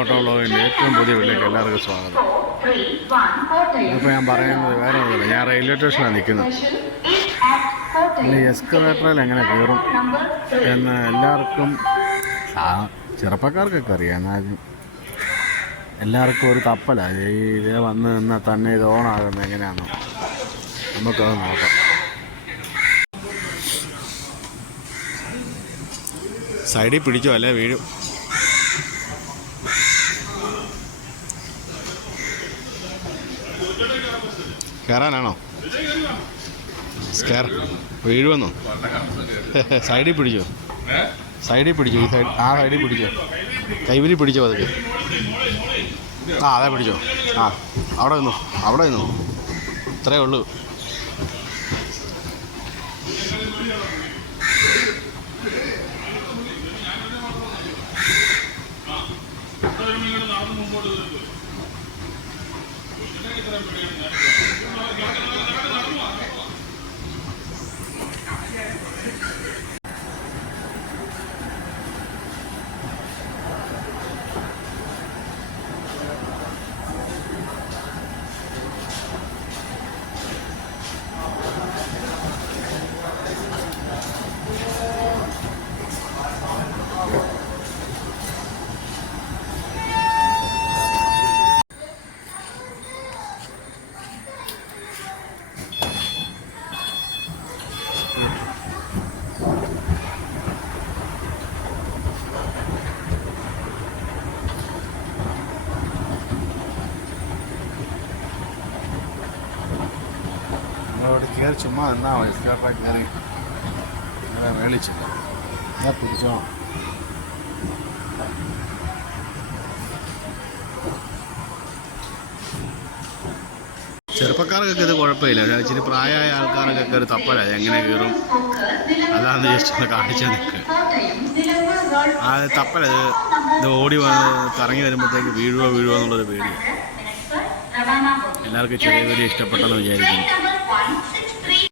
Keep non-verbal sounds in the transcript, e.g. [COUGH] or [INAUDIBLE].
Auto ഏറ്റവും പുതിയ വീട്ടിലേക്ക് എല്ലാവർക്കും സ്വാഗതം. ഇതിപ്പോൾ ഞാൻ പറയുന്നത് വേറെ ഒന്നുമില്ല. ഞാൻ റെയിൽവേ സ്റ്റേഷനാണ് നിൽക്കുന്നത്. ഈ എങ്ങനെ കയറും എന്ന് എല്ലാവർക്കും ചെറുപ്പക്കാർക്കൊക്കെ അറിയാം. എന്നാലും എല്ലാവർക്കും ഒരു കപ്പലാണ് ഇതേ വന്ന് നിന്നാൽ തന്നെ ഇത് ഓണാകുന്നത് എങ്ങനെയാണോ നമുക്കത് നോക്കാം. സൈഡിൽ പിടിച്ചോ അല്ലേ? വീഴും. കയറാനാണോ കയറ വീഴുമെന്നോ? [LAUGHS] സൈഡിൽ പിടിച്ചോ. സൈഡിൽ പിടിച്ചോ ഈ സൈഡ് ആ സൈഡിൽ പിടിച്ചോ. കൈവിരി പിടിച്ചോ അതൊക്കെ. ആ അതെ പിടിച്ചോ. ആ അവിടെ നിന്നു അവിടെ നിന്നു. ഇത്രയേ ഉള്ളൂ. അവിടെ കയറി ചുമ്മാ നിന്നാൽ മതി. സ്റ്റാപ്പായി കയറി അങ്ങനെ മേളിച്ചില്ല ഞാൻ പിടിച്ചോ ചെറുപ്പക്കാർക്കൊക്കെ ഇത് കുഴപ്പമില്ല. ഇച്ചിരി പ്രായമായ ആൾക്കാർക്കൊക്കെ ഒരു തപ്പല. എങ്ങനെ കയറും? അതാന്ന് ജസ്റ്റ് കാണിച്ചു നിൽക്കുക ആ തപ്പല. ഇത് ഓടി കറങ്ങി വരുമ്പോഴത്തേക്ക് വീഴുവോ വീഴുവോ എന്നുള്ളൊരു പേടിയാണ് എല്ലാവർക്കും ചെറിയ പേര് ഇഷ്ടപ്പെട്ടെന്ന് വിചാരിക്കുന്നു. One six